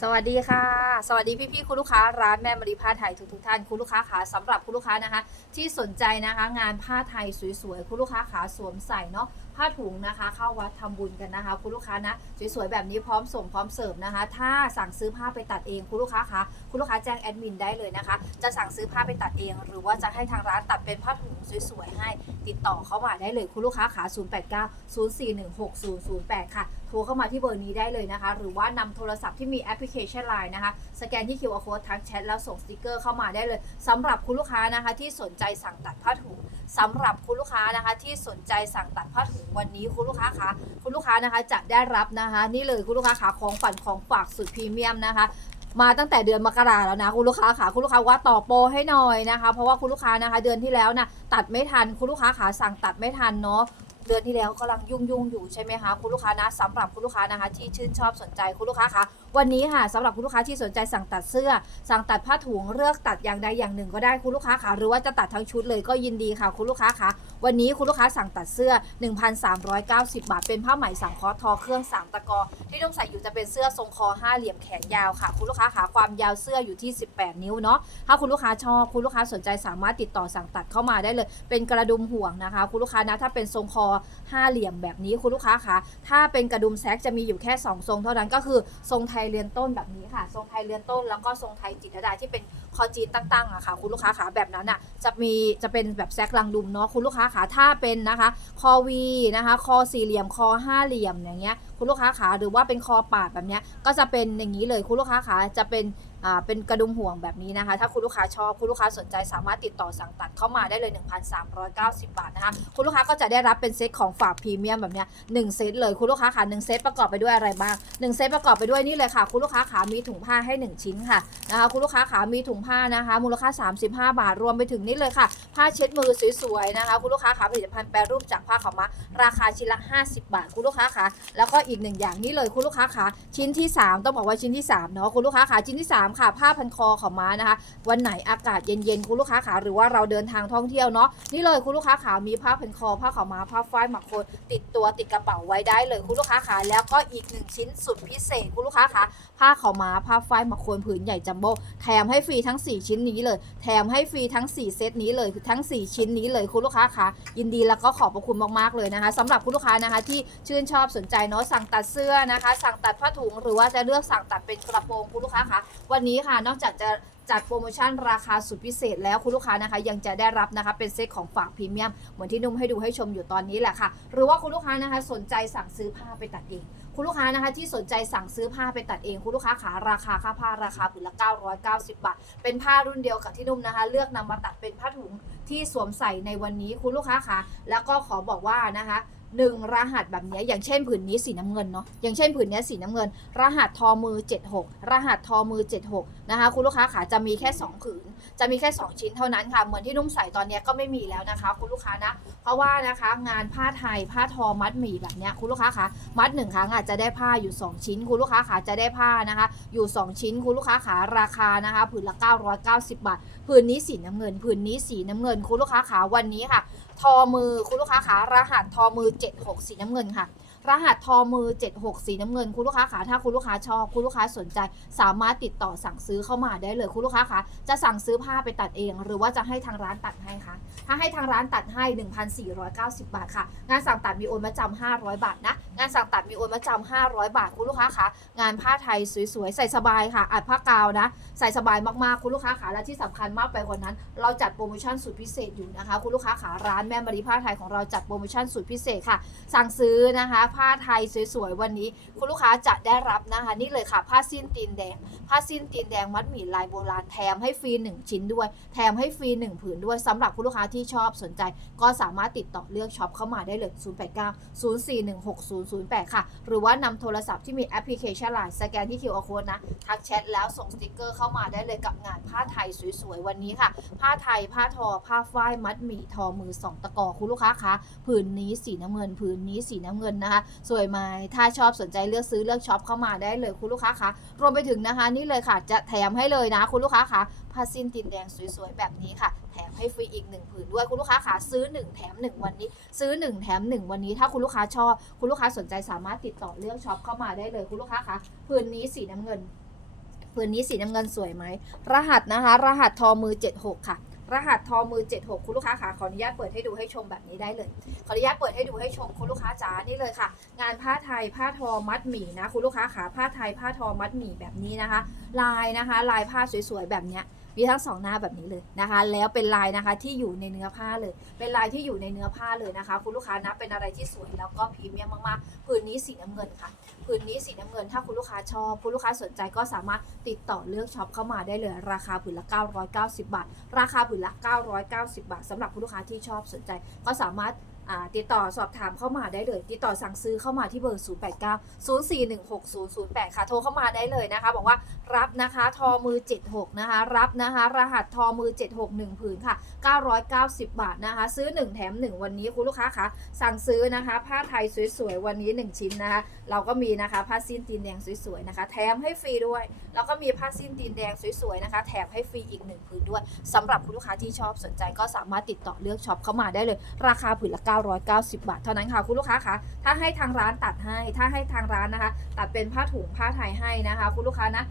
สวัสดีค่ะ สวัสดีพี่ๆคุณลูกค้าร้านแม่มรีผ้าไทยทุกๆท่านคุณลูกค้าขาสำหรับคุณลูกค้านะคะ ที่สนใจนะคะ งานผ้าไทยสวยๆคุณลูกค้าขาสวมใส่เนาะ ผ้าถุงนะคะ เข้าวัดทำบุญกันนะคะ คุณลูกค้านะสวยๆแบบนี้พร้อมส่งพร้อมเสิร์ฟนะคะ ถ้าสั่งซื้อผ้าไปตัดเองคุณลูกค้าคะคุณลูกค้าแจ้งแอดมินได้เลยนะคะ จะสั่งซื้อผ้าไปตัดเอง หรือว่าจะให้ทางร้านตัดเป็นผ้าถุงสวยๆให้ ติดต่อเข้ามาได้เลยคุณลูกค้าขา0890416008 ค่ะโทรเข้ามาที่เบอร์นี้ได้เลยนะคะ หรือว่านำโทรศัพท์ที่มีแอปพลิเคชัน Line นะคะ สแกนที่ QR code ทักแชทแล้วส่งสติกเกอร์เข้ามาได้เลยสำหรับคุณลูกค้านะคะที่สนใจสั่งตัดผ้าถุงสำหรับคุณลูกค้านะคะที่สนใจสั่งตัดผ้าถุง วันนี้คุณลูกค้าคะคุณลูกค้านะคะจะได้รับนะคะ นี่เลยคุณลูกค้าขาของฝันของฝากสุดพรีเมียมนะคะมาตั้งแต่เดือนมกราแล้วนะคุณลูกค้าขาคุณลูกค้าว่าต่อโปรให้หน่อยนะคะ เพราะว่าคุณลูกค้านะคะ เดือนที่แล้วนะตัดไม่ทันคุณลูกค้าขาสั่งตัดไม่ทันเนาะเดือนที่แล้วกำลังยุ่งยุ่งอยู่ใช่ไหมคะคุณลูกค้านะสำหรับคุณลูกค้านะคะ ที่ชื่นชอบสนใจคุณลูกค้าคะวันนี้ค่ะสำหรับคุณลูกค้าที่สนใจสั่งตัดเสื้อ สั่งตัดผ้าถุงเลือกตัดอย่างใดอย่างหนึ่งก็ได้คุณลูกค้าค่ะหรือว่าจะตัดทั้งชุดเลยก็ยินดีค่ะคุณลูกค้าคะ วันนี้คุณลูกค้าสั่งตัดเสื้อ 1,390 บาท เป็นผ้าไหมสังเคราะห์ทอเครื่องสามตะกอ ที่ต้องใส่อยู่จะเป็นเสื้อทรงคอห้าเหลี่ยมแขนยาวค่ะ คุณลูกค้าขาความยาวเสื้ออยู่ที่ 18 นิ้วเนาะถ้าคุณลูกค้าชอบคุณลูกค้าสนใจสามารถติดต่อสั่งตัดเข้ามาได้เลย เป็นกระดุมห่วงนะคะ คุณลูกค้านะถ้าเป็นทรงคอห้าเหลี่ยมแบบนี้คุณลูกค้าคะถ้าเป็นกระดุมแซกจะมีอยู่แค่สองทรงเท่านั้นก็คือทรงไทยเรียนต้นแบบนี้ค่ะ ทรงไทยเรียนต้นแล้วก็ทรงไทยจิตรดาที่เป็น คอจีนตั้งๆอะค่ะ คุณลูกค้าขาแบบนั้นอะจะมีจะเป็นแบบแซกลังดุมเนาะคุณลูกค้าขาถ้าเป็นนะคะ คอวีนะคะ คอสี่เหลี่ยมคอห้าเหลี่ยมอย่างเงี้ยคุณลูกค้าขาหรือว่าเป็นคอปาดแบบเนี้ยก็จะเป็นอย่างนี้เลยคุณลูกค้าขาจะเป็น เป็นกระดุมห่วงแบบนี้นะคะ ถ้าคุณลูกค้าชอบคุณลูกค้าสนใจสามารถติดต่อสั่งตัดเข้ามาได้เลย 1,390 บาทนะคะ คุณลูกค้าก็จะได้รับเป็นเซตของฝากพรีเมียมแบบนี้หนึ่งเซตเลยคุณลูกค้าขาหนึ่งเซตประกอบไปด้วยอะไรบ้างหนึ่งเซตประกอบไปด้วยนี่เลยค่ะ คุณลูกค้าขามีถุงผ้าให้หนึ่งชิ้นค่ะนะคะคุณลูกค้าขามีถุงผ้านะคะ มูลค่า 35 บาทรวมไปถึงนี่เลยค่ะ ผ้าเช็ดมือสวยๆนะคะคุณลูกค้าขาผลิตภัณฑ์แปรรูปจากผ้าขาวม้าราคาชิ้นละ 50 บาท คุณลูกค้าขาแล้วก็อีกหนึ่งอย่างนี่เลยคุณลูกค้าขาชิ้นที่ 3 ต้องบอกว่าชิ้นที่3เนาะคุณลูกค้าขาชิ้นที่ 3 ค่ะ ผ้าพันคอขาวม้านะคะ วันไหนอากาศเย็นๆคุณลูกค้าขาหรือว่าเราเดินทางท่องเที่ยวเนาะนี่เลยคุณลูกค้าขามีผ้าพันคอผ้าขาวม้าผ้าฝ้ายหมักโคนติดตัวติดกระเป๋าไว้ได้เลยคุณลูกค้าขาแล้วก็อีกหนึ่งชิ้นสุดพิเศษคุณลูกค้าขาผ้าขาวม้าผ้าฝ้ายหมักโคนผืนใหญ่จัมโบ้แถมให้ฟรีทั้ง 4 ชิ้นนี้เลย แถมให้ฟรีทั้ง 4 เซตนี้เลยคือทั้ง 4 ชิ้นนี้เลยคุณลูกค้าคะยินดีแล้วก็ขอบพระคุณมากๆเลยนะคะสำหรับคุณลูกค้านะคะที่ชื่นชอบสนใจเนาะสั่งตัดเสื้อนะคะ สั่งตัดผ้าถุงหรือว่าจะเลือกสั่งตัดเป็นกระโปรงคุณลูกค้าคะวันนี้ค่ะนอกจากจะจัดโปรโมชั่นราคาสุดพิเศษแล้วคุณลูกค้านะคะ ยังจะได้รับนะคะเป็นเซตของฝากพรีเมียมเหมือนที่นุ่มให้ดูให้ชมอยู่ตอนนี้แหละค่ะ หรือว่าคุณลูกค้านะคะสนใจสั่งซื้อผ้าไปตัดเอง คุณลูกค้านะคะที่สนใจสั่งซื้อผ้าไปตัดเองคุณลูกค้าขาราคาค่าผ้าราคาผืนละ 990 บาท เป็นผ้ารุ่นเดียวกับที่นุ่มนะคะ เลือกนำมาตัดเป็นผ้าถุงที่สวมใส่ในวันนี้คุณลูกค้าคะแล้วก็ขอบอกว่านะคะหนึ่งรหัสแบบนี้อย่างเช่นผืนนี้สีน้ำเงินเนาะอย่างเช่นผืนนี้สีน้ำเงิน รหัสทอมือ 76 รหัสทอมือ 76นะคะคุณลูกค้าขาจะมีแค่ 2 ผืน จะมีแค่ 2 ชิ้นเท่านั้นค่ะ เหมือนที่นุ่มใส่ตอนนี้ก็ไม่มีแล้วนะคะ คุณลูกค้านะ เพราะว่านะคะงานผ้าไทยผ้าทอมัดหมี่แบบเนี้ยคุณลูกค้าคะมัดหนึ่งครั้งอาจจะได้ผ้าอยู่ 2 ชิ้น คุณลูกค้าขาจะได้ผ้านะคะ อยู่ 2 ชิ้น คุณลูกค้าขาราคานะคะ ผืนละ 990 บาท ผืนนี้สีน้ำเงิน ผืนนี้สีน้ำเงิน คุณลูกค้าขาวันนี้ค่ะ ทอมือคุณลูกค้าขารหัสทอมือ 76 สีน้ำเงินค่ะ รหัสทอมือ 76 สีน้ำเงิน คุณลูกค้าขาถ้าคุณลูกค้าชอบ คุณลูกค้าสนใจ สามารถติดต่อสั่งซื้อเข้ามาได้เลย คุณลูกค้าคะจะสั่งซื้อผ้าไปตัดเอง หรือว่าจะให้ทางร้านตัดให้คะถ้าให้ทางร้านตัดให้ 1,490 บาทค่ะ งานสั่งตัดมีโอนมาจำ500 บาทนะงานสั่งตัดมีโอนมาจำ500บาทคุณลูกค้าคะงานผ้าไทยสวยๆ ใส่สบายค่ะอัดผ้ากาวนะ ใส่สบายมากๆคุณลูกค้าขาและที่สำคัญมากไปกว่านั้น เราจัดโปรโมชั่นสุดพิเศษอยู่นะคะ คุณลูกค้าขาร้านแม่มารีผ้าไทยของเราจัดโปรโมชั่นสุดพิเศษค่ะ สั่งซื้อนะคะ ผ้าไทยสวยๆวันนี้ คุณลูกค้าจะได้รับนะคะ นี่เลยค่ะ ผ้าสิ้นตีนแดง ผ้าสิ้นตีนแดงมัดหมี่ลายโบราณแถมให้ฟรี1 ชิ้นด้วย แถมให้ฟรี1ผืนด้วยสำหรับคุณลูกค้าที่ชอบสนใจ ก็สามารถติดต่อเลือกช็อปเข้ามาได้เลย089 0008 ค่ะ หรือว่านำโทรศัพท์ที่มีแอปพลิเคชันไลน์สแกนที่ QR code นะ ทักแชทแล้วส่งสติกเกอร์เข้ามาได้เลยกับงานผ้าไทยสวยๆ วันนี้ค่ะ ผ้าไทย ผ้าทอ ผ้าฝ้าย มัดหมี่ทอมือสองตะกอคุณลูกค้าคะผืนนี้สีน้ำเงินผืนนี้สีน้ำเงินนะคะ สวยไหมถ้าชอบสนใจเลือกซื้อเลือกช็อปเข้ามาได้เลยคุณลูกค้าคะรวมไปถึงนะคะนี่เลยค่ะจะแถมให้เลยนะคุณลูกค้าคะ ผ้าสิ้นตีนแดงสวยๆ แบบนี้ค่ะ แถมให้ฟรีอีกหนึ่งผืนด้วยคุณลูกค้าคะซื้อ 1 แถม 1 วันนี้ ซื้อ 1 แถม 1 วันนี้ ถ้าคุณลูกค้าชอบ คุณลูกค้าสนใจสามารถติดต่อเลือกช็อปเข้ามาได้เลยคุณลูกค้าคะผืนนี้สีน้ำเงินผืนนี้สีน้ำเงินสวยไหมรหัสนะคะ รหัสทอมือ 76 ค่ะรหัสทอมือ 76 คุณลูกค้าค่ะขออนุญาตเปิดให้ดูให้ชมแบบนี้ได้เลย ขออนุญาตเปิดให้ดูให้ชมคุณลูกค้าจ๋านี่เลยค่ะ งานผ้าไทยผ้าทอมัดหมี่นะคุณลูกค้าขาผ้าไทยผ้าทอมัดหมี่แบบนี้นะคะ ลายนะคะ ลายผ้าสวยๆแบบเนี้ย มีทั้งสองหน้าแบบนี้เลยนะคะ แล้วเป็นลายนะคะที่อยู่ในเนื้อผ้าเลย เป็นลายที่อยู่ในเนื้อผ้าเลยนะคะ คุณลูกค้านะเป็นอะไรที่สวยแล้วก็พรีเมียมมากๆผืนนี้สีน้ำเงินค่ะผืนนี้สีน้ำเงิน ถ้าคุณลูกค้าชอบ คุณลูกค้าสนใจก็สามารถติดต่อเลือกช็อปเข้ามาได้เลย ราคาผืนละ 990 บาท ราคาผืนละ 990 บาทสำหรับคุณลูกค้าที่ชอบสนใจก็สามารถ ติดต่อสอบถามเข้ามาได้เลย ติดต่อสั่งซื้อเข้ามาที่เบอร์ 089 0416 008 ค่ะ โทรเข้ามาได้เลยนะคะ บอกว่ารับนะคะทอมือ 76 นะคะ รับนะคะ รหัสทอมือ 761ผืนค่ะ 990 บาทนะคะ ซื้อ 1 แถม 1 วันนี้คุณลูกค้าคะสั่งซื้อนะคะ ผ้าไทยสวยๆ วันนี้ 1 ชิ้นนะคะ เราก็มีนะคะ ผ้าสิ้นตีนแดงสวยๆนะคะ แถมให้ฟรีด้วย แล้วก็มีผ้าสิ้นตีนแดงสวยๆนะคะ แถมให้ฟรีอีก 1 ผืนด้วยสำหรับคุณลูกค้าที่ชอบสนใจก็สามารถติดต่อเลือกช็อปเข้ามาได้เลย ราคาผืนละ990 บาท เท่านั้นค่ะคุณลูกค้าคะถ้าให้ทางร้านตัดให้ ถ้าให้ทางร้านนะคะ ตัดเป็นผ้าถุงผ้าไทยให้นะคะ คุณลูกค้านะ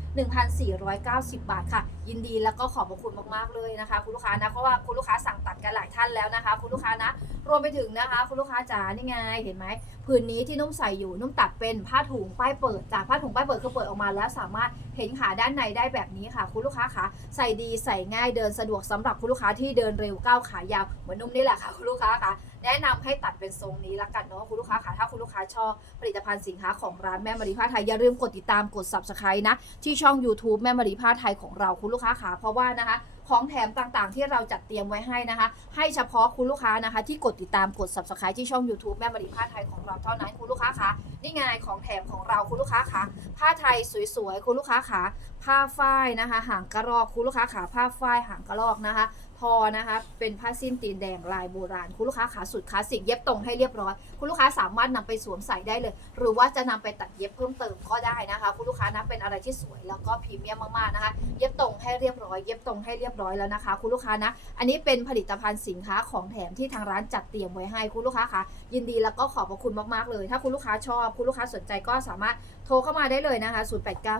1,490 บาทค่ะ ยินดีแล้วก็ขอบพระคุณมากๆเลยนะคะ คุณลูกค้านะเพราะว่าคุณลูกค้าสั่งตัดกันหลายท่านแล้วนะคะ คุณลูกค้านะ รวมไปถึงนะคะ คุณลูกค้าจ๋านี่ไงเห็นไหมผืนนี้ที่นุ่มใส่อยู่นุ่มตัดเป็นผ้าถุงป้ายเปิดจากผ้าถุงป้ายเปิดคือเปิดออกมาแล้วสามารถเห็นขาด้านในได้แบบนี้ค่ะ คุณลูกค้าคะใส่ดีใส่ง่ายเดินสะดวกสำหรับคุณลูกค้าที่เดินเร็วก้าวขายาวเหมือนนุ่มนี่แหละค่ะ คุณลูกค้าคะ แนะนำให้ตัดเป็นทรงนี้ละกันเนาะคุณลูกค้าค่ะถ้าคุณลูกค้าชอบผลิตภัณฑ์สินค้าของร้านแม่มารีผ้าไทยอย่าลืมกดติดตามกด subscribe นะที่ช่อง YouTube แม่มารีผ้าไทยของเราคุณลูกค้าค่ะเพราะว่านะคะของแถมต่างๆ ที่เราจัดเตรียมไว้ให้นะคะ ให้เฉพาะคุณลูกค้านะคะ ที่กดติดตามกด subscribe ที่ช่อง YouTube แม่มารีผ้าไทยของเราเท่านั้นคุณลูกค้าคะนี่ไงของแถมของเราคุณลูกค้าคะผ้าไทยสวยๆคุณลูกค้าคะผ้าฝ้ายนะคะ หางกระรอกคุณลูกค้าขาผ้าฝ้ายหางกระรอกนะคะทอนะคะเป็นผ้าสิ้นตีนแดงลายโบราณ คุณลูกค้าขาสุดคลาสสิกเย็บตรงให้เรียบร้อย คุณลูกค้าสามารถนำไปสวมใส่ได้เลย หรือว่าจะนำไปตัดเย็บเพิ่มเติมก็ได้นะคะ คุณลูกค้านะเป็นอะไรที่สวยแล้วก็พรีเมียมมากๆนะคะ เย็บตรงให้เรียบร้อย เย็บตรงให้เรียบร้อยแล้วนะคะ คุณลูกค้านะ อันนี้เป็นผลิตภัณฑ์สินค้าของแถมที่ทางร้านจัดเตรียมไว้ให้คุณลูกค้าคะยินดีแล้วก็ขอบพระคุณมากๆเลย ถ้าคุณลูกค้าชอบคุณลูกค้าสนใจก็สามารถโทรเข้ามาได้เลยนะคะ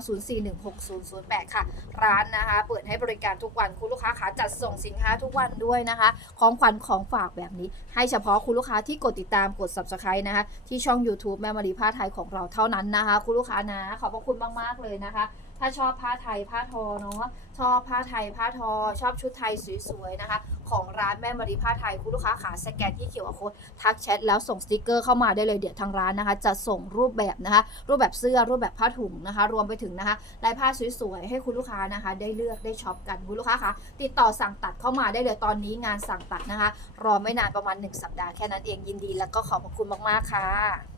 0890416008 ค่ะ ร้านนะคะ เปิดให้บริการทุกวันคุณลูกค้าขาจัดส่งสินค้าทุกวันด้วยนะคะ ของขวัญของฝากแบบนี้ ให้เฉพาะคุณลูกค้าที่กดติดตามกด subscribe นะคะ ที่ช่อง YouTube แม่มารีผ้าไทยของเราเท่านั้นนะคะ คุณลูกค้านะ ขอบพระคุณมาก ๆ เลยนะคะ ถ้าชอบผ้าไทยผ้าทอเนาะชอบผ้าไทยผ้าทอ ชอบชุดไทยสวยๆนะคะ ของร้านแม่มารีผ้าไทยคุณลูกค้าขาสแกนที่เขียวโค้ดทักแชทแล้วส่งสติกเกอร์เข้ามาได้เลยเดี๋ยวทางร้านนะคะ จะส่งรูปแบบนะคะ รูปแบบเสื้อรูปแบบผ้าถุงนะคะ รวมไปถึงนะคะลายผ้าสวยๆให้คุณลูกค้านะคะ ได้เลือกได้ช็อปกันคุณลูกค้าคะติดต่อสั่งตัดเข้ามาได้เลยตอนนี้งานสั่งตัดนะคะ รอไม่นานประมาณ 1 สัปดาห์แค่นั้นเองยินดี แล้วก็ขอบพระคุณมากๆค่ะ